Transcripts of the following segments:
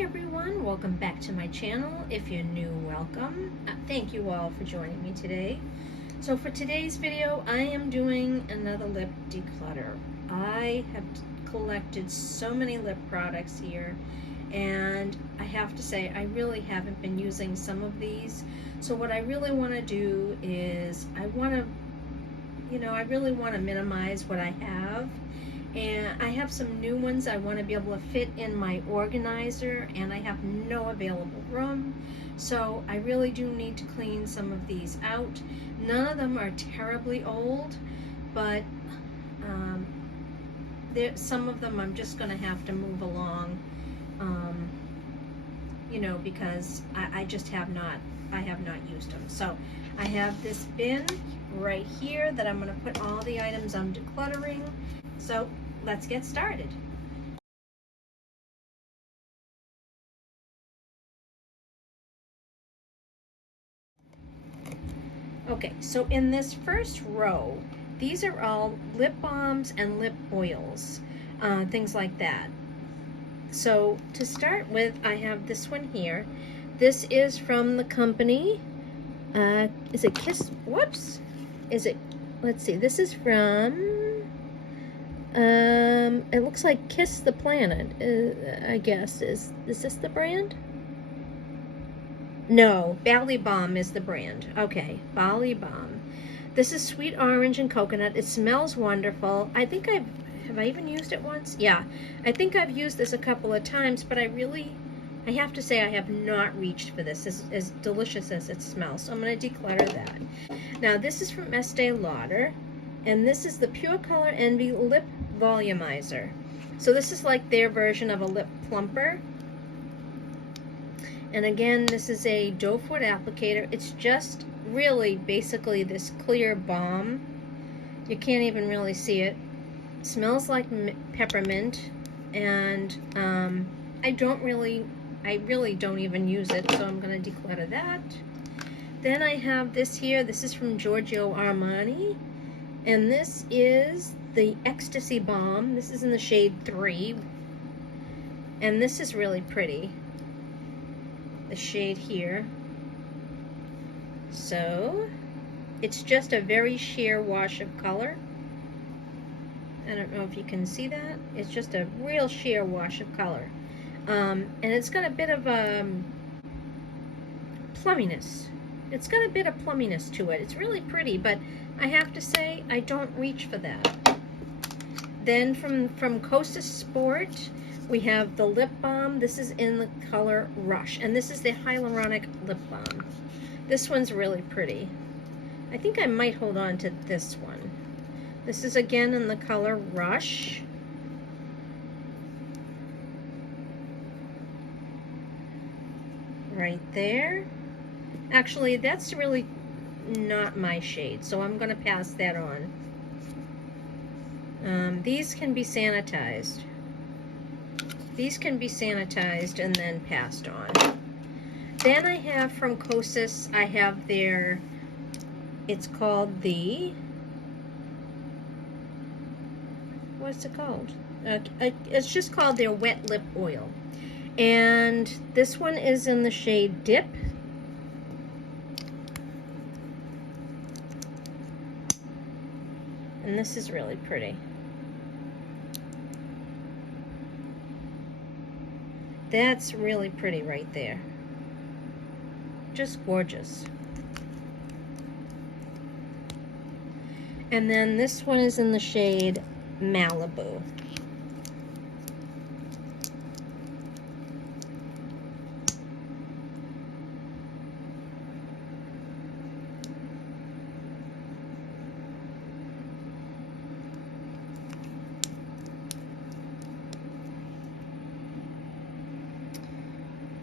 Hi everyone, welcome back to my channel. If you're new, welcome. Thank you all for joining me today. So for today's video, I am doing another lip declutter. I have collected so many lip products here, and I have to say I really haven't been using some of these. So what I really want to do is I really want to minimize what I have. And I have some new ones I want to be able to fit in my organizer, and I have no available room, so I really do need to clean some of these out. None of them are terribly old, but some of them I'm just going to have to move along, because I have not used them. So I have this bin right here that I'm going to put all the items I'm decluttering. So let's get started. Okay, so in this first row, these are all lip balms and lip oils, things like that. So to start with, I have this one here. This is from the company, is it Kiss? Whoops. Let's see, this is from, it looks like Kiss the Planet, I guess. Is this the brand? No, Bali Balm is the brand. Okay, Bali Balm. This is sweet orange and coconut. It smells wonderful. I think have I even used it once? Yeah, I think I've used this a couple of times, but I have to say I have not reached for this, as delicious as it smells. So I'm going to declutter that. Now this is from Estee Lauder, and this is the Pure Color Envy Lip Volumizer. So this is like their version of a lip plumper. And again, this is a doe foot applicator. It's just really basically this clear balm. You can't even really see it. It smells like peppermint, and I really don't even use it, so I'm going to declutter that. Then I have this here. This is from Giorgio Armani, and this is the Ecstasy Balm. This is in the shade 3, and this is really pretty, the shade here. So it's just a very sheer wash of color. I don't know if you can see that. It's just a real sheer wash of color, and it's got a bit of plumminess. It's got a bit of plumminess to it. It's really pretty, but I have to say I don't reach for that. Then from Kosas Sport, we have the lip balm. This is in the color Rush, and this is the Hyaluronic Lip Balm. This one's really pretty. I think I might hold on to this one. This is again in the color Rush. Right there. Actually, that's really not my shade, so I'm going to pass that on. These can be sanitized. These can be sanitized and then passed on. Then I have from Kosas, I have their, it's called the, what's it called? It's just called their Wet Lip Oil. And this one is in the shade Dip. And this is really pretty. That's really pretty right there. Just gorgeous. And then this one is in the shade Malibu.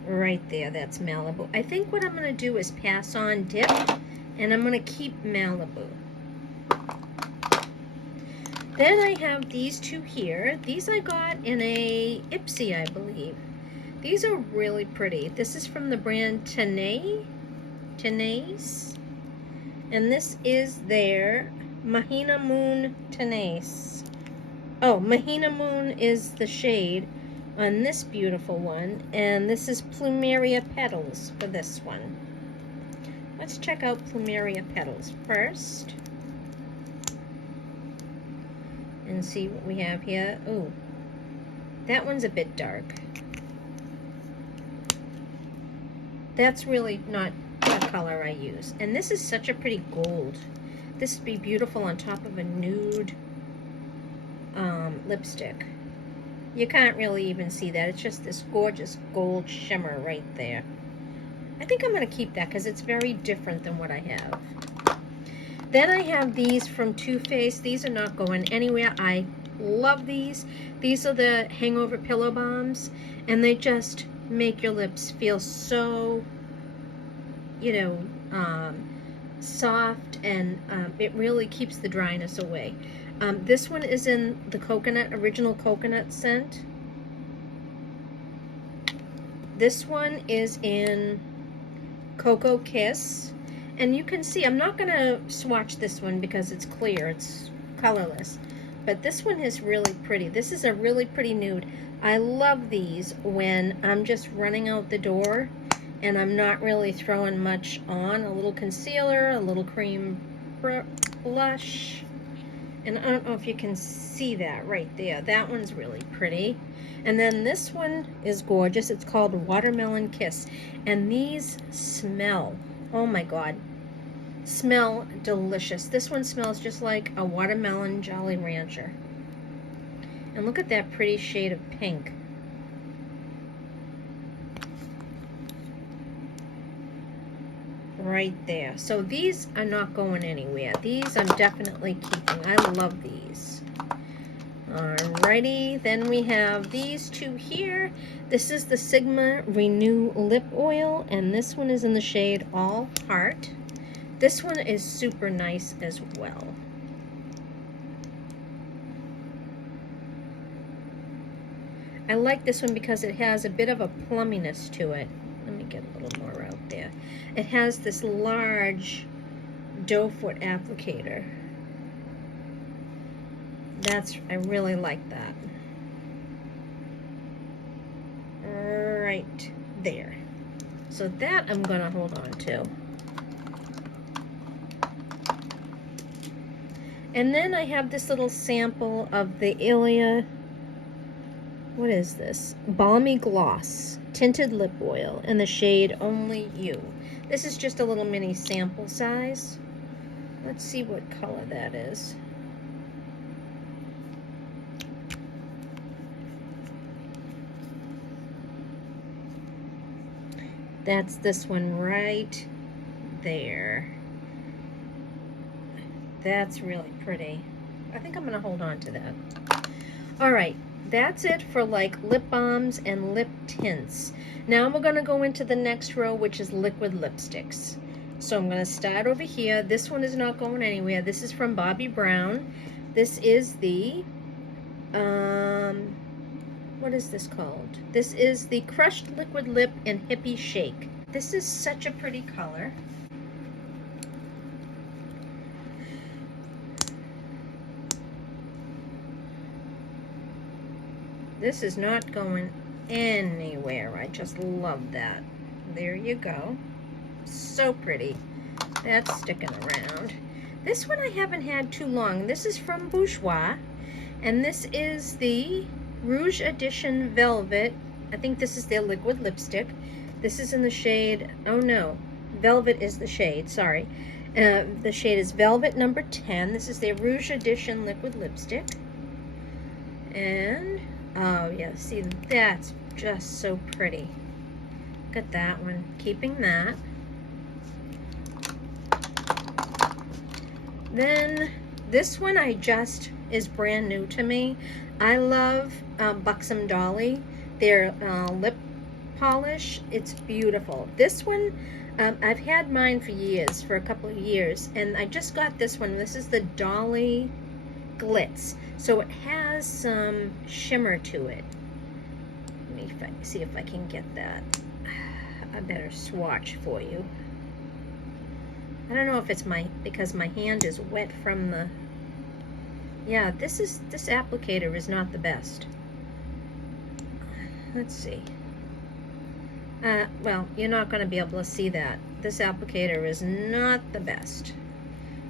Right there, that's Malibu. I think what I'm going to do is pass on Dip, and I'm going to keep Malibu. Then I have these two here. These I got in a Ipsy, I believe. These are really pretty. This is from the brand Tenace, and this is their Mahina Moon Tenace. Oh, Mahina Moon is the shade, on this beautiful one, and this is Plumeria Petals for this one. Let's check out Plumeria Petals first and see what we have here. Oh, that one's a bit dark. That's really not the color I use. And this is such a pretty gold. This would be beautiful on top of a nude lipstick. You can't really even see that. It's just this gorgeous gold shimmer right there. I think I'm going to keep that because it's very different than what I have. Then I have these from Too Faced. These are not going anywhere. I love these. These are the Hangover Pillow Balms, and they just make your lips feel so, you know, soft, and it really keeps the dryness away. This one is in the coconut, original coconut scent. This one is in Coco Kiss. And you can see, I'm not going to swatch this one because it's clear, it's colorless. But this one is really pretty. This is a really pretty nude. I love these when I'm just running out the door and I'm not really throwing much on. A little concealer, a little cream blush. And I don't know if you can see that right there. That one's really pretty. And then this one is gorgeous. It's called Watermelon Kiss. And these smell, oh my God, smell delicious. This one smells just like a watermelon Jolly Rancher. And look at that pretty shade of pink. Right there. So these are not going anywhere. These I'm definitely keeping. I love these. Alrighty, then we have these two here. This is the Sigma Renew Lip Oil, and this one is in the shade All Heart. This one is super nice as well. I like this one because it has a bit of a plumminess to it. Let me get a little more out there. It has this large doe foot applicator. I really like that. Right there. So that I'm going to hold on to. And then I have this little sample of the Ilia, what is this? Balmy Gloss Tinted Lip Oil in the shade Only You. This is just a little mini sample size. Let's see what color that is. That's this one right there. That's really pretty. I think I'm going to hold on to that. All right, that's it for like lip balms and lip tints. Now we're going to go into the next row, which is liquid lipsticks. So I'm going to start over here. This one is not going anywhere. This is from Bobbi Brown. This is the, what is this called? This is the Crushed Liquid Lip and Hippie Shake. This is such a pretty color. This is not going anywhere. I just love that. There you go. So pretty. That's sticking around. This one I haven't had too long. This is from Bourjois, and this is the Rouge Edition Velvet. I think this is their liquid lipstick. This is in the shade, oh no, Velvet is the shade, sorry. The shade is Velvet number 10. This is their Rouge Edition liquid lipstick. And, oh yeah, see, that's just so pretty. Look at that one. Keeping that. Then this one is brand new to me. I love Buxom Dolly, their lip polish. It's beautiful. This one, I've had mine for years, for a couple of years, and I just got this one. This is the Dolly Glitz. So it has some shimmer to it. Let me see if I can get that. I better swatch for you. I don't know if it's because my hand is wet from the, yeah, this applicator is not the best. let's see. Well, you're not going to be able to see that. This applicator is not the best.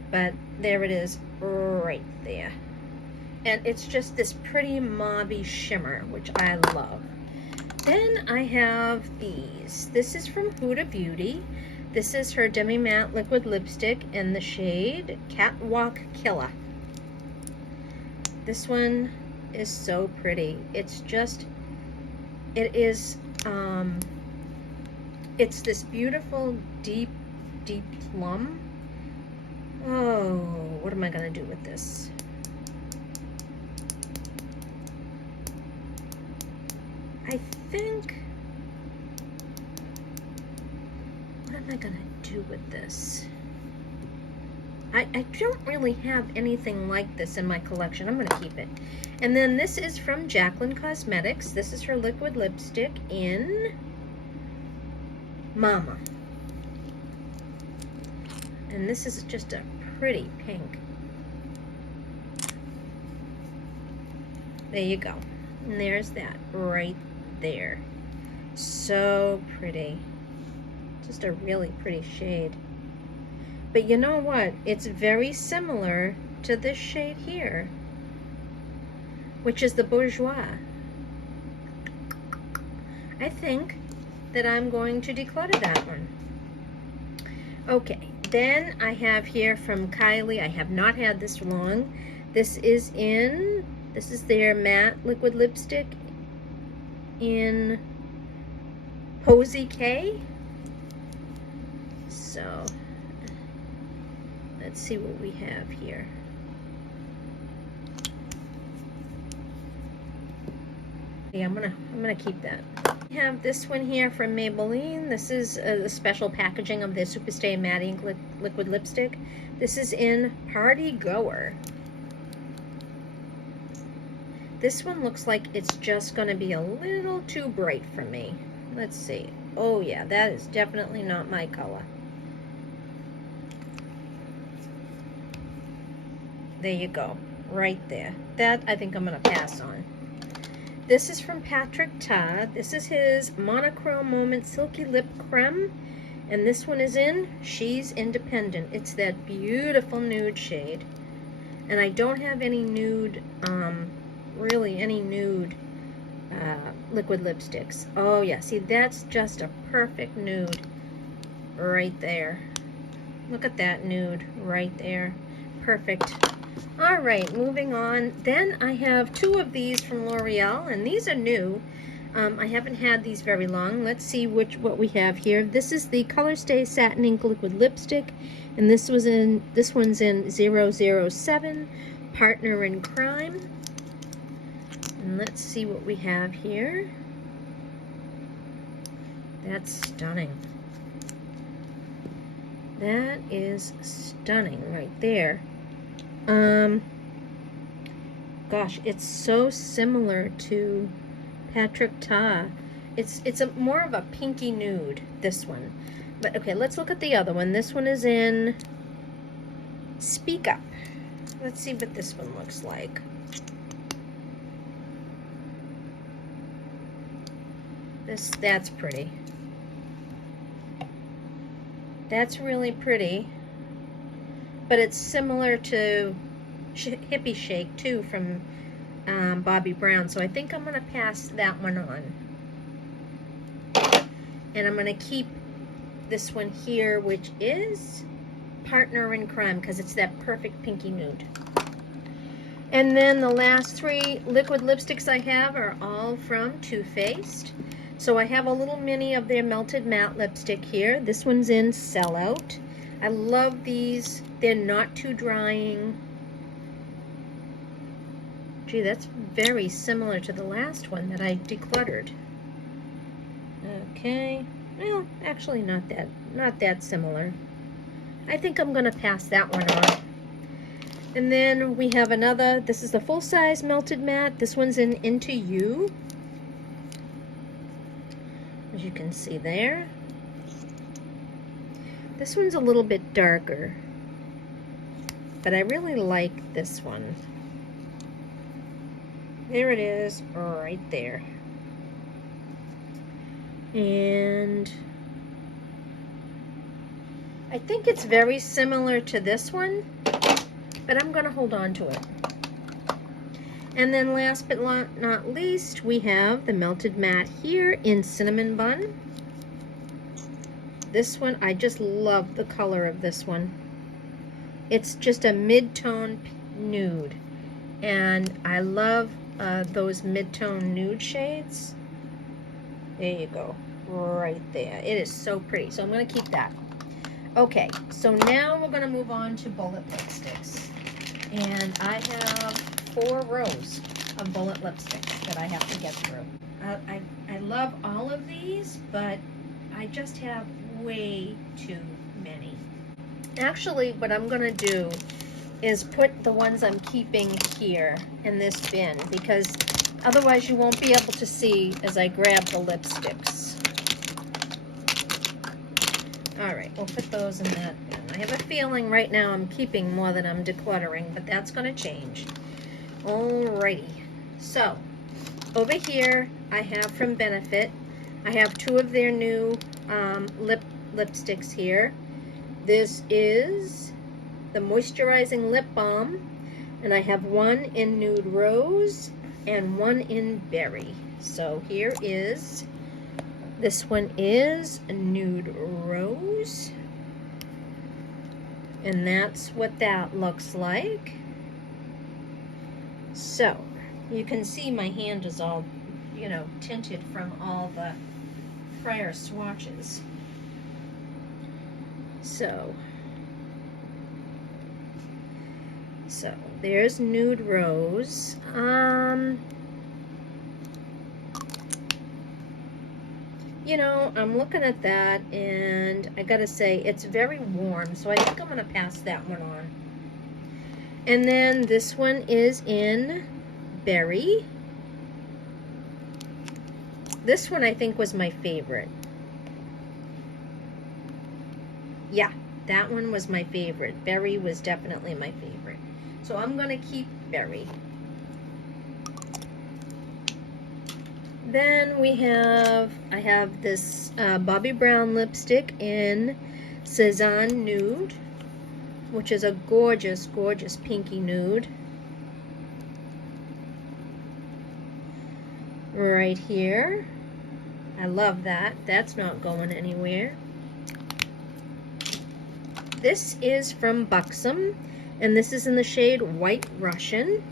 But there it is right there. And it's just this pretty mauvey shimmer, which I love. Then I have these. This is from Huda Beauty. This is her Demi Matte Liquid Lipstick in the shade Catwalk Killer. This one is so pretty. It's just, it is, it's this beautiful, deep, deep plum. Oh, what am I going to do with this? I think, what am I going to do with this? I don't really have anything like this in my collection. I'm going to keep it. And then this is from Jaclyn Cosmetics. This is her liquid lipstick in Mama. And this is just a pretty pink. There you go. And there's that right there. So pretty. Just a really pretty shade. But you know what? It's very similar to this shade here, which is the Bourjois. I think that I'm going to declutter that one. Okay, then I have here from Kylie. I have not had this long. This is their matte liquid lipstick in Posy K. So let's see what we have here. Yeah, I'm gonna keep that. We have this one here from Maybelline. This is the special packaging of their Superstay Matte Ink liquid lipstick. This is in Party Goer. This one looks like it's just gonna be a little too bright for me. Let's see. Oh yeah, that is definitely not my color. There you go, right there. That I think I'm gonna pass on. This is from Patrick Ta. This is his Monochrome Moment Silky Lip Creme. And this one is in She's Independent. It's that beautiful nude shade. And I don't have any nude, really any nude liquid lipsticks. Oh yeah, see that's just a perfect nude right there. Look at that nude right there. Perfect. All right, moving on. Then I have two of these from L'Oreal, and these are new. I haven't had these very long. Let's see what we have here. This is the Colorstay Satin Ink Liquid Lipstick, and this one's in 007, Partner in Crime. And let's see what we have here. That's stunning. That is stunning right there. Gosh, it's so similar to Patrick Ta. It's more of a pinky nude, this one. But okay, let's look at the other one. This one is in Speak Up. Let's see what this one looks like. That's pretty. That's really pretty. But it's similar to Hippie Shake too from Bobbi Brown. So I think I'm going to pass that one on. And I'm going to keep this one here, which is Partner in Crime, because it's that perfect pinky nude. And then the last three liquid lipsticks I have are all from Too Faced. So I have a little mini of their Melted Matte lipstick here. This one's in Sellout. I love these. They're not too drying. Gee, that's very similar to the last one that I decluttered. Okay. Well, actually not that similar. I think I'm going to pass that one on. And then we have another. This is the full-size Melted Matte. This one's in Into You. As you can see there. This one's a little bit darker, but I really like this one. There it is, right there. And I think it's very similar to this one, but I'm going to hold on to it. And then last but not least, we have the Melted Matte here in Cinnamon Bun. This one, I just love the color of this one. It's just a mid-tone nude. And I love those mid-tone nude shades. There you go. Right there. It is so pretty. So I'm going to keep that. Okay, so now we're going to move on to bullet lipsticks. And I have 4 rows of bullet lipsticks that I have to get through. I love all of these, but I just have way too many. Actually, what I'm going to do is put the ones I'm keeping here in this bin, because otherwise you won't be able to see as I grab the lipsticks. Alright, we'll put those in that bin. I have a feeling right now I'm keeping more than I'm decluttering, but that's going to change. Alrighty, so over here I have from Benefit, I have 2 of their new lipsticks here. This is the Moisturizing Lip Balm, and I have one in Nude Rose and one in Berry. So here is, this one is a Nude Rose, and that's what that looks like. So you can see my hand is all, you know, tinted from all the prior swatches. So there's Nude Rose. You know, I'm looking at that, and I gotta say, it's very warm, so I think I'm gonna pass that one on. And then this one is in Berry. This one I think was my favorite. Yeah, that one was my favorite. Berry was definitely my favorite. So I'm going to keep Berry. Then I have this Bobbi Brown lipstick in Cezanne Nude, which is a gorgeous, gorgeous pinky nude. Right here. I love that. That's not going anywhere. This is from Buxom, and this is in the shade White Russian.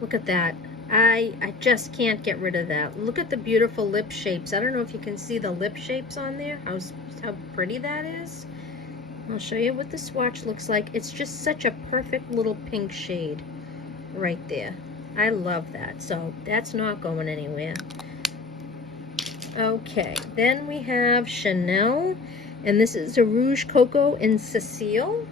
Look at that. I just can't get rid of that. Look at the beautiful lip shapes. I don't know if you can see the lip shapes on there, how pretty that is. I'll show you what the swatch looks like. It's just such a perfect little pink shade right there. I love that. So that's not going anywhere. Okay, then we have Chanel, and this is a Rouge Coco in Cecile.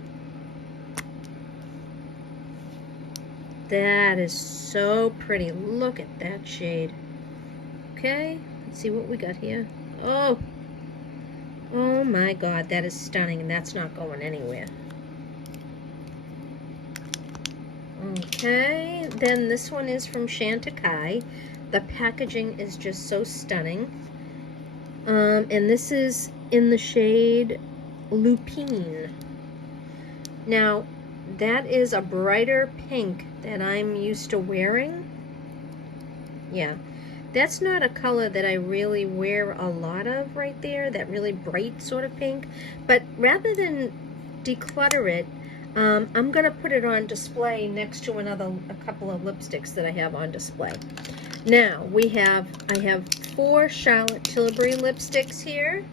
That is so pretty. Look at that shade. Okay, let's see what we got here. Oh my God, that is stunning, and that's not going anywhere. Okay, then this one is from Chantecaille. The packaging is just so stunning. And this is in the shade Lupine. Now, that is a brighter pink that I'm used to wearing. Yeah, that's not a color that I really wear a lot of right there, that really bright sort of pink. But rather than declutter it, I'm going to put it on display next to a couple of lipsticks that I have on display. Now, I have 4 Charlotte Tilbury lipsticks here.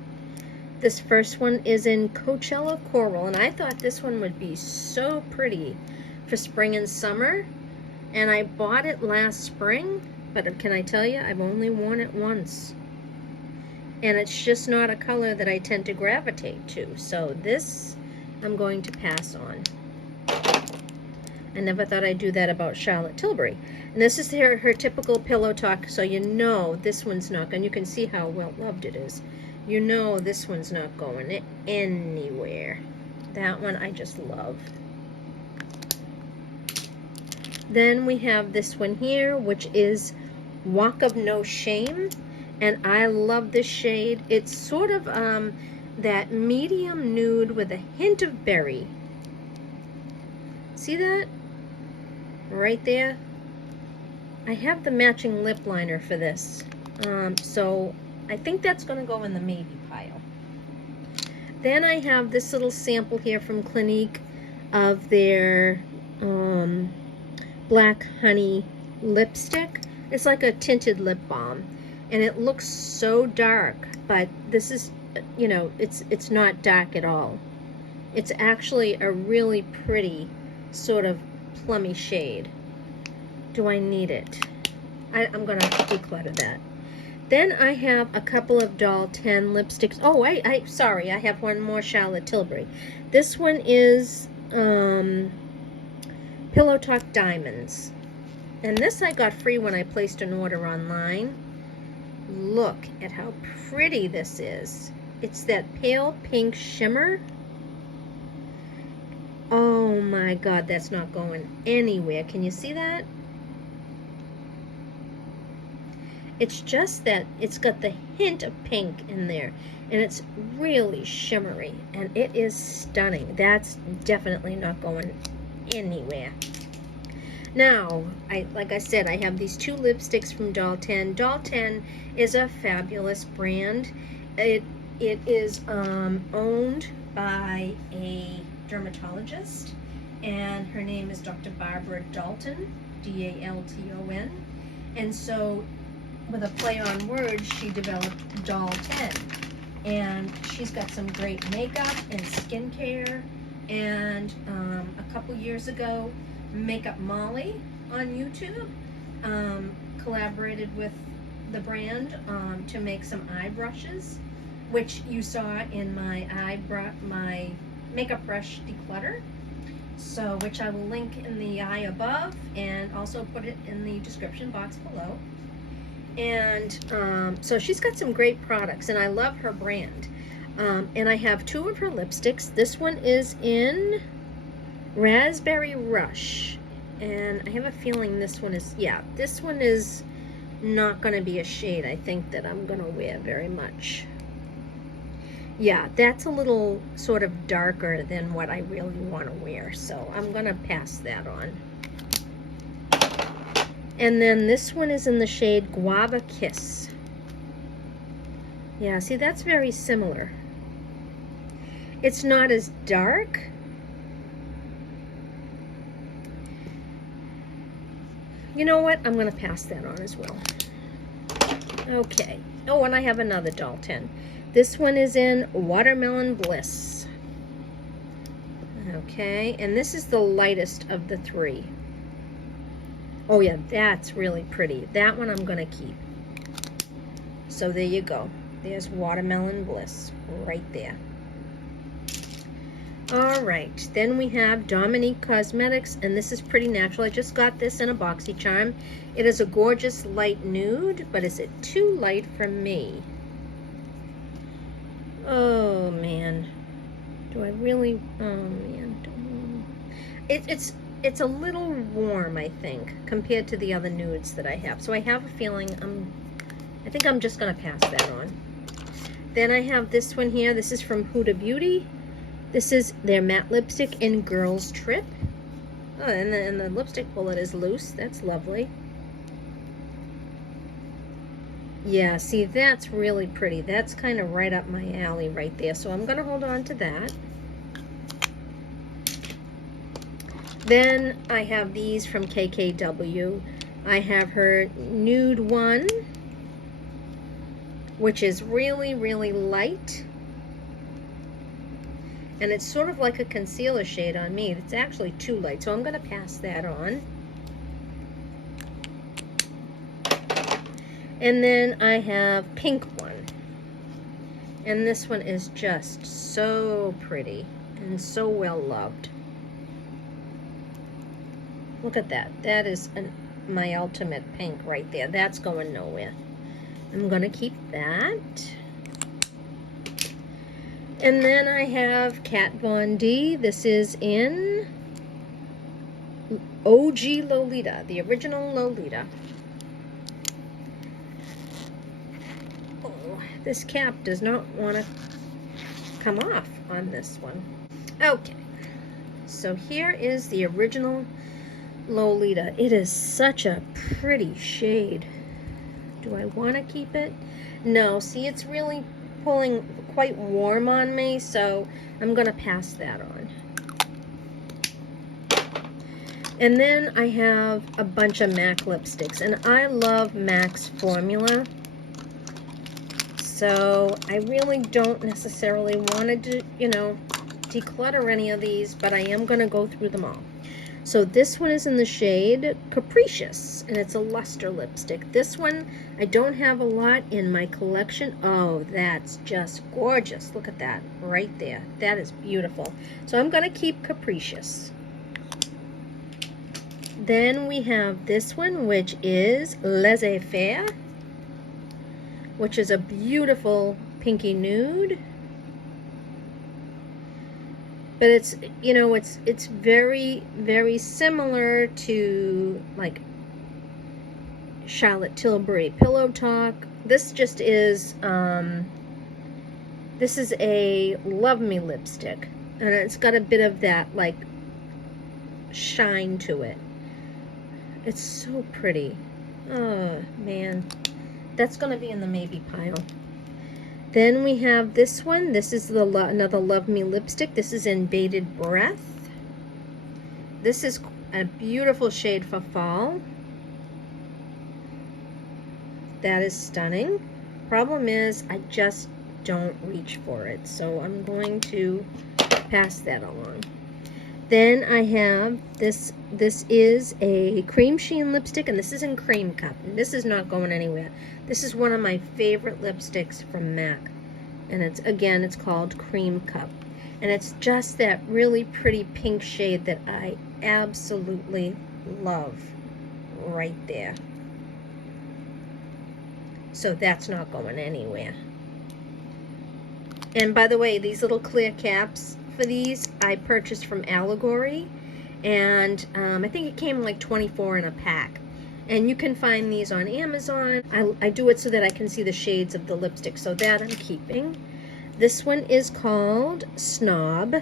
This first one is in Coachella Coral, and I thought this one would be so pretty for spring and summer. And I bought it last spring, but can I tell you, I've only worn it once. And it's just not a color that I tend to gravitate to. So this, I'm going to pass on. I never thought I'd do that about Charlotte Tilbury. And this is her typical pillow talk, so you know this one's not going. You can see how well loved it is. You know this one's not going anywhere. That one I just love. Then we have this one here, which is Walk of No Shame. And I love this shade. It's sort of that medium nude with a hint of berry. See that? Right there. I have the matching lip liner for this. So I think that's going to go in the maybe pile. Then I have this little sample here from Clinique of their Black Honey lipstick. It's like a tinted lip balm. And it looks so dark, but this is, you know, it's not dark at all. It's actually a really pretty sort of plummy shade. Do I need it? I'm going to declutter that. Then I have a couple of Doll 10 lipsticks. Oh, sorry, I have one more Charlotte Tilbury. This one is Pillow Talk Diamonds. And this I got free when I placed an order online. Look at how pretty this is. It's that pale pink shimmer. Oh my God, that's not going anywhere. Can you see that? It's just that it's got the hint of pink in there, and it's really shimmery, and it is stunning. That's definitely not going anywhere. Now, like I said, I have these two lipsticks from Doll 10. Doll 10 is a fabulous brand. It is owned by a dermatologist, and her name is Dr. Barbara Dalton, D-A-L-T-O-N. And so, with a play on words, she developed Doll 10. And she's got some great makeup and skincare. And a couple years ago, Makeup Molly on YouTube collaborated with the brand to make some eye brushes, which you saw in my my makeup brush declutter. So, which I will link in the eye above and also put it in the description box below. And so she's got some great products, and I love her brand. And I have two of her lipsticks. This one is in Raspberry Rush, and I have a feeling this one is, yeah, this one is not going to be a shade I think that I'm going to wear very much. Yeah, that's a little sort of darker than what I really want to wear, so I'm going to pass that on. And then this one is in the shade Guava Kiss. Yeah, see, that's very similar. It's not as dark. You know what? I'm going to pass that on as well. Okay. Oh, and I have another Doll 10. This one is in Watermelon Bliss. Okay, and this is the lightest of the three. Oh yeah, that's really pretty. That one I'm going to keep. So there you go. There's Watermelon Bliss right there. Alright, then we have Dominique Cosmetics, and this is pretty natural. I just got this in a BoxyCharm. It is a gorgeous light nude, but is it too light for me? Oh man. Do I really? Oh man. It's a little warm, I think, compared to the other nudes that I have. So I have a feeling I think I'm just going to pass that on. Then I have this one here. This is from Huda Beauty. This is their matte lipstick in Girls Trip. Oh, and the lipstick bullet is loose. That's lovely. Yeah, see, that's really pretty. That's kind of right up my alley right there. So I'm going to hold on to that. Then I have these from KKW. I have her Nude one, which is really, really light. And it's sort of like a concealer shade on me. It's actually too light, so I'm going to pass that on. And then I have pink one. And this one is just so pretty and so well loved. Look at that. That is my ultimate pink right there. That's going nowhere. I'm going to keep that. And then I have Kat Von D. This is in OG Lolita, the original Lolita. This cap does not want to come off on this one. Okay, so here is the original Lolita. It is such a pretty shade. Do I want to keep it? No, see, it's really pulling quite warm on me, so I'm going to pass that on. And then I have a bunch of MAC lipsticks, and I love MAC's formula. So I really don't necessarily want to, declutter any of these, but I am going to go through them all. So this one is in the shade Capricious, and it's a luster lipstick. This one, I don't have a lot in my collection. Oh, that's just gorgeous. Look at that right there. That is beautiful. So I'm going to keep Capricious. Then we have this one, which is Laissez Faire, which is a beautiful pinky nude. But it's, it's very, very similar to like Charlotte Tilbury Pillow Talk. This just is, this is a Love Me lipstick. And it's got a bit of that like shine to it. It's so pretty. Oh, man. That's going to be in the maybe pile. Then we have this one. This is another Love Me lipstick. This is in Bated Breath. This is a beautiful shade for fall. That is stunning. Problem is, I just don't reach for it. So I'm going to pass that along. Then I have this is a Cream Sheen lipstick, and this is in Cream Cup, and this is not going anywhere. This is one of my favorite lipsticks from MAC, and it's called Cream Cup, and it's just that really pretty pink shade that I absolutely love right there. So that's not going anywhere. And by the way, these little clear caps for these I purchased from Allegory, and I think it came like 24 in a pack, and you can find these on Amazon. I do it so that I can see the shades of the lipstick, so that I'm keeping. This one is called Snob,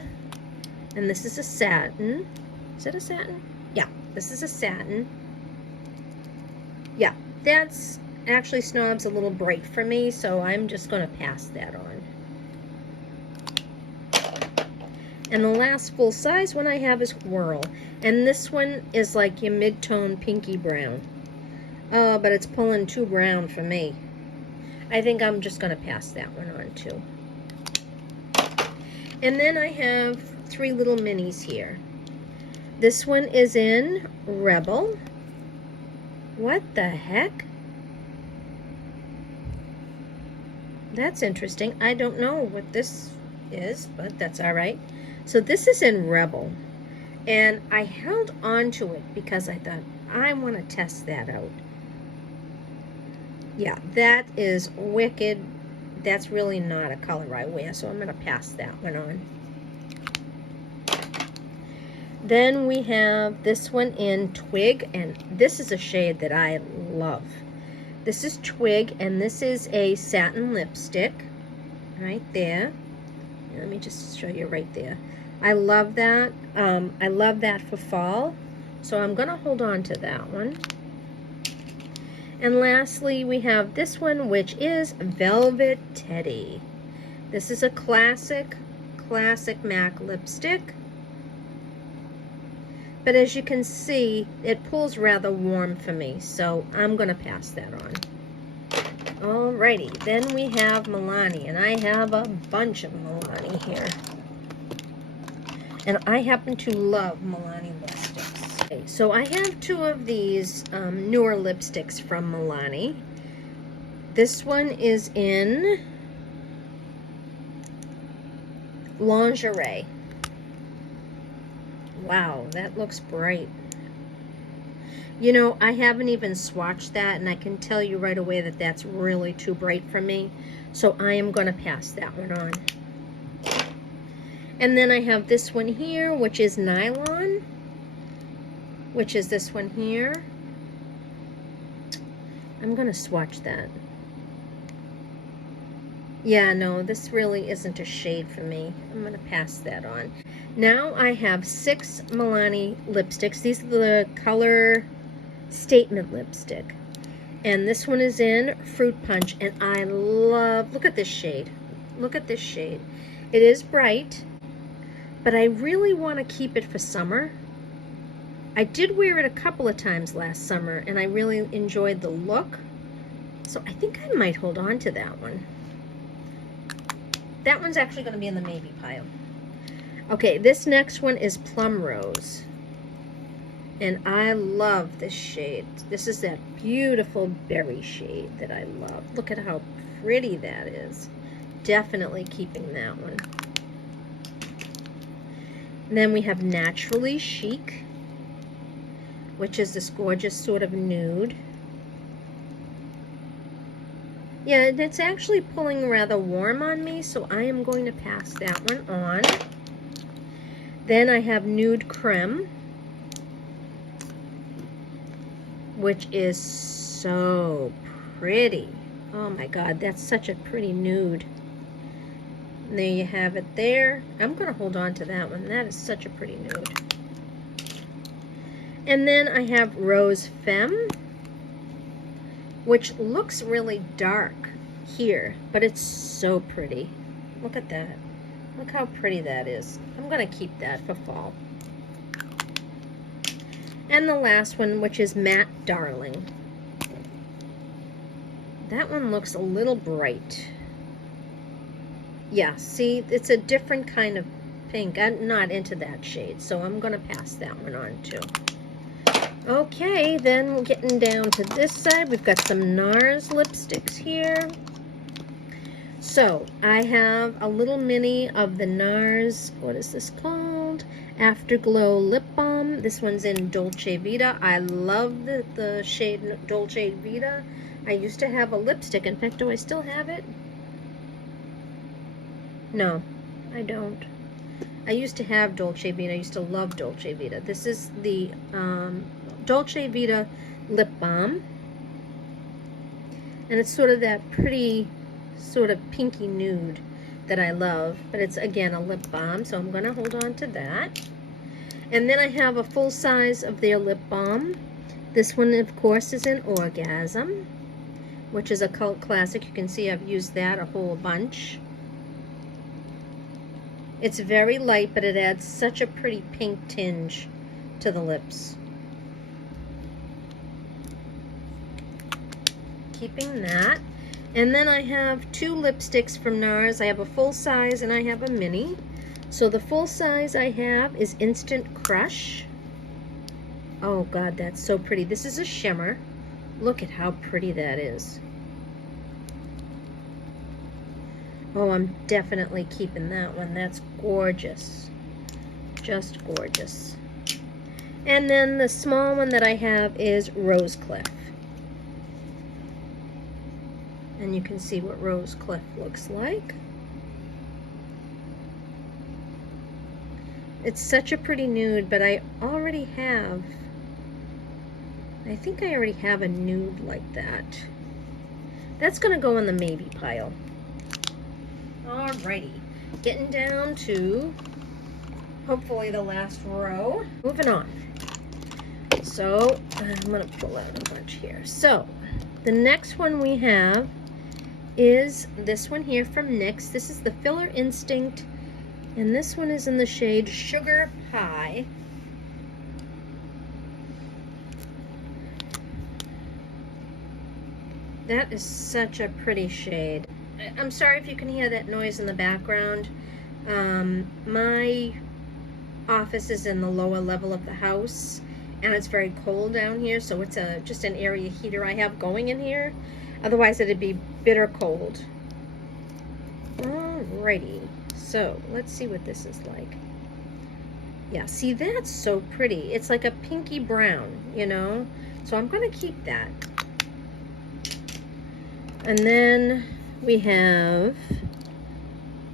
and this is a satin. Is it a satin? Yeah, this is a satin. Yeah, that's actually, Snob's a little bright for me, so I'm just going to pass that on. And the last full-size one I have is Whirl. And this one is like your mid-tone pinky brown. Oh, but it's pulling too brown for me. I think I'm just going to pass that one on, too. And then I have three little minis here. This one is in Rebel. What the heck? That's interesting. I don't know what this is, but that's all right. So this is in Rebel, and I held on to it because I thought, I want to test that out. Yeah, that is wicked. That's really not a color I wear, so I'm going to pass that one on. Then we have this one in Twig, and this is a shade that I love. This is Twig, and this is a satin lipstick right there. Let me just show you right there. I love that. I love that for fall, so I'm going to hold on to that one. And lastly, we have this one, which is Velvet Teddy. This is a classic MAC lipstick. But as you can see, it pulls rather warm for me, so I'm going to pass that on. Alrighty, then we have Milani, and I have a bunch of Milani here. And I happen to love Milani lipsticks. Okay, so I have two of these newer lipsticks from Milani. This one is in Lingerie. Wow, that looks bright. You know, I haven't even swatched that, and I can tell you right away that that's really too bright for me. So I am going to pass that one on. And then I have this one here, which is Nylon, which is this one here. I'm going to swatch that. Yeah, no, this really isn't a shade for me. I'm going to pass that on. Now I have 6 Milani lipsticks. These are the Color Statement lipstick. And this one is in Fruit Punch. And I love, look at this shade. Look at this shade. It is bright, but I really want to keep it for summer. I did wear it a couple of times last summer, and I really enjoyed the look. So I think I might hold on to that one. That one's actually going to be in the maybe pile. Okay, this next one is Plum Rose. And I love this shade. This is that beautiful berry shade that I love. Look at how pretty that is. Definitely keeping that one. And then we have Naturally Chic, which is this gorgeous sort of nude. Yeah, and it's actually pulling rather warm on me, so I am going to pass that one on. Then I have Nude Creme, which is so pretty. Oh my God, that's such a pretty nude. And there you have it there. I'm going to hold on to that one. That is such a pretty nude. And then I have Rose Femme, which looks really dark here, but it's so pretty. Look at that. Look how pretty that is. I'm going to keep that for fall. And the last one, which is Matte Darling. That one looks a little bright. Yeah, see, it's a different kind of pink. I'm not into that shade, so I'm going to pass that one on too. Okay, then we're getting down to this side. We've got some NARS lipsticks here. So, I have a little mini of the NARS, what is this called? Afterglow Lip Balm. This one's in Dolce Vita. I love the shade Dolce Vita. I used to have a lipstick. In fact, do I still have it? No, I don't. I used to have Dolce Vita. I used to love Dolce Vita. This is the Dolce Vita Lip Balm. And it's sort of that pretty, sort of pinky nude that I love. But it's, again, a lip balm, so I'm going to hold on to that. And then I have a full size of their lip balm. This one, of course, is in Orgasm, which is a cult classic. You can see I've used that a whole bunch. It's very light, but it adds such a pretty pink tinge to the lips. Keeping that. And then I have 2 lipsticks from NARS. I have a full size and I have a mini. So the full size I have is Instant Crush. Oh God, that's so pretty. This is a shimmer. Look at how pretty that is. Oh, I'm definitely keeping that one. That's gorgeous. Just gorgeous. And then the small one that I have is Rosecliff. And you can see what Rosecliff looks like. It's such a pretty nude, but I already have, I think I already have a nude like that. That's going to go in the maybe pile. Alrighty, getting down to hopefully the last row. Moving on. So I'm going to pull out a bunch here. So the next one we have is this one here from NYX. This is the Filler Instinct, and this one is in the shade Sugar Pie. That is such a pretty shade. I'm sorry if you can hear that noise in the background. My office is in the lower level of the house, and it's very cold down here, so it's just an area heater I have going in here. Otherwise, it'd be bitter cold. Alrighty, so let's see what this is like. Yeah, see, that's so pretty. It's like a pinky brown, you know? So I'm going to keep that. And then we have,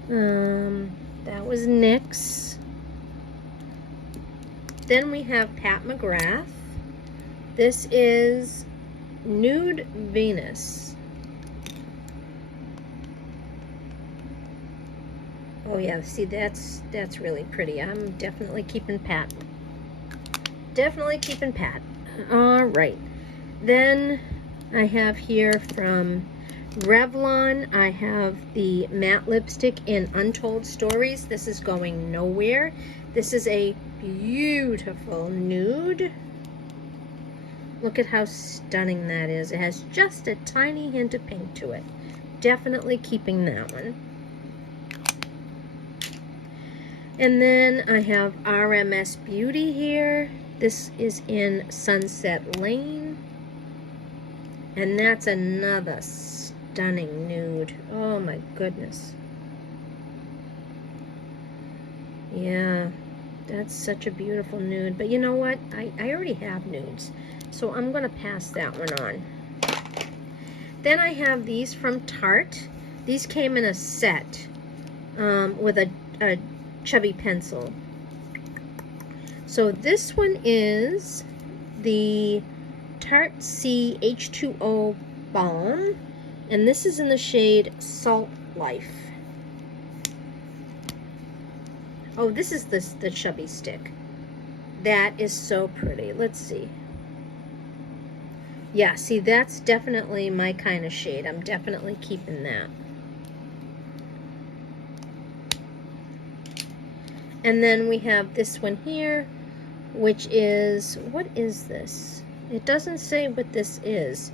that was NYX. Then we have Pat McGrath. This is Nude Venus. Oh yeah, see, that's really pretty. I'm definitely keeping pat. Definitely keeping pat. All right. Then I have here from Revlon, I have the matte lipstick in Untold Stories. This is going nowhere. This is a beautiful nude. Look at how stunning that is. It has just a tiny hint of pink to it. Definitely keeping that one. And then I have RMS Beauty here. This is in Sunset Lane. And that's another stunning nude. Oh my goodness. Yeah, that's such a beautiful nude. But you know what? I already have nudes. So I'm going to pass that one on. Then I have these from Tarte. These came in a set with a chubby pencil. So this one is the Tarte C H2O Balm, and this is in the shade Salt Life. Oh, this is the chubby stick. That is so pretty. Let's see. Yeah, see, that's definitely my kind of shade. I'm definitely keeping that. And then we have this one here, which is, what is this? It doesn't say what this is.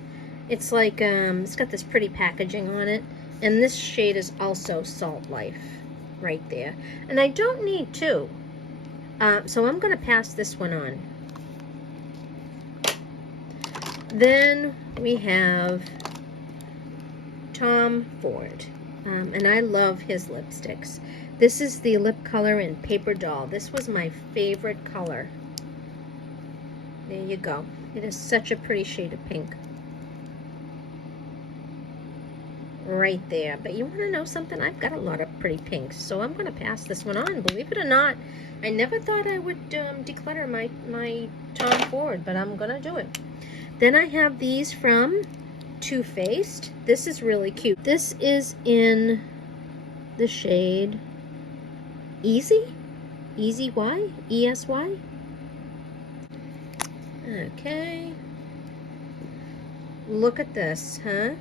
It's like, it's got this pretty packaging on it. And this shade is also Salt Life, right there. And I don't need two. So I'm going to pass this one on. Then we have Tom Ford. And I love his lipsticks. This is the lip color in Paper Doll. This was my favorite color. There you go. It is such a pretty shade of pink. Right there. But you want to know something? I've got a lot of pretty pinks. So I'm going to pass this one on. Believe it or not, I never thought I would declutter my Tom Ford, but I'm going to do it. Then I have these from Too Faced. This is really cute. This is in the shade Easy? Easy Y? E-S-Y? Okay. Look at this, huh?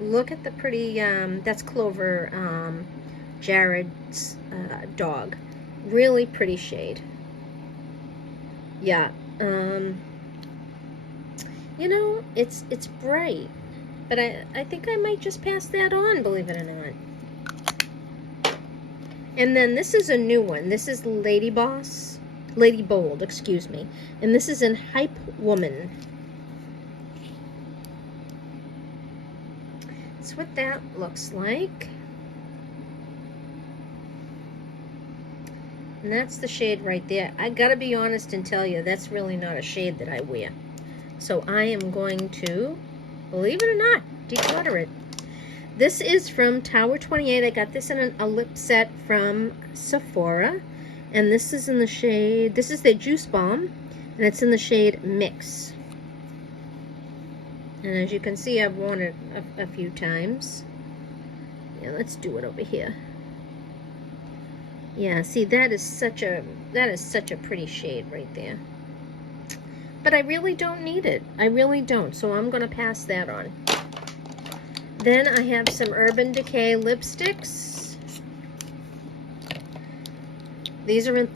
Look at the pretty, that's Clover Jared's dog. Really pretty shade. Yeah. You know, it's bright. But I think I might just pass that on, believe it or not. And then this is a new one. This is Lady Bold, excuse me. And this is in Hype Woman. That's what that looks like. And that's the shade right there. I gotta be honest and tell you, that's really not a shade that I wear. So I am going to, believe it or not, declutter it. This is from Tower 28. I got this in a lip set from Sephora. And this is in the shade, this is the Juice Balm. And it's in the shade Mix. And as you can see, I've worn it a few times. Yeah, let's do it over here. Yeah, see, that is such a pretty shade right there. But I really don't need it. I really don't. So I'm going to pass that on. Then I have some Urban Decay lipsticks. These are in,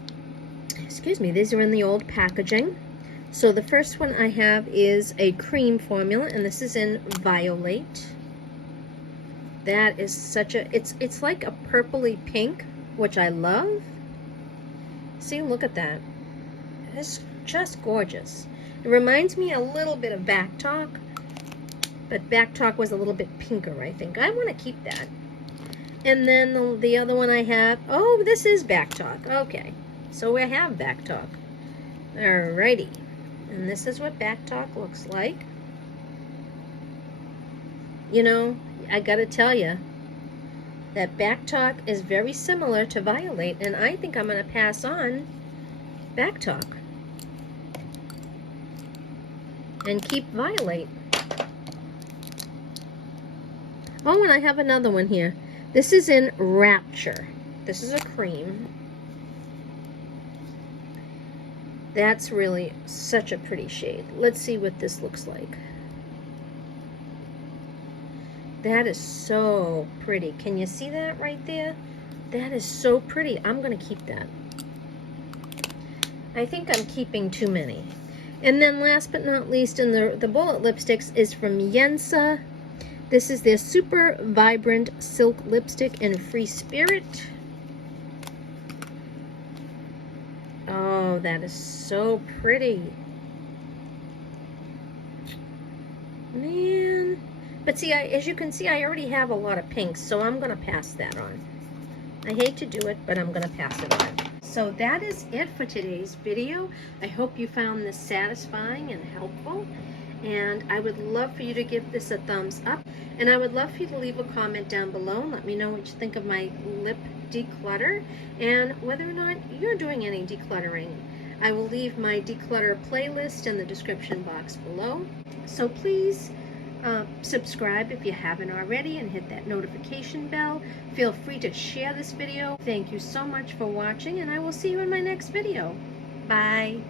these are in the old packaging. So the first one I have is a cream formula, and this is in Violet. That is such a, it's like a purpley pink, which I love. See, look at that. It's just gorgeous. It reminds me a little bit of Back Talk, but Back Talk was a little bit pinker, I think. I want to keep that. And then the other one I have, oh, this is Back Talk. Okay, so I have Back Talk. Alrighty. And this is what Back Talk looks like. You know, I gotta tell you that Back Talk is very similar to Violet, and I think I'm gonna pass on Back Talk and keep Violet. Oh, and I have another one here. This is in Rapture. This is a cream. That's really such a pretty shade. Let's see what this looks like. That is so pretty. Can you see that right there? That is so pretty. I'm going to keep that. I think I'm keeping too many. And then last but not least, in the bullet lipsticks is from Yensa. This is their Super Vibrant Silk Lipstick in Free Spirit. Oh, that is so pretty. Man. But see, as you can see, I already have a lot of pinks, so I'm going to pass that on. I hate to do it, but I'm going to pass it on. So that is it for today's video. I hope you found this satisfying and helpful. And I would love for you to give this a thumbs up. And I would love for you to leave a comment down below and let me know what you think of my lip declutter and whether or not you're doing any decluttering. I will leave my declutter playlist in the description box below. So please subscribe if you haven't already and hit that notification bell. Feel free to share this video. Thank you so much for watching, and I will see you in my next video. Bye.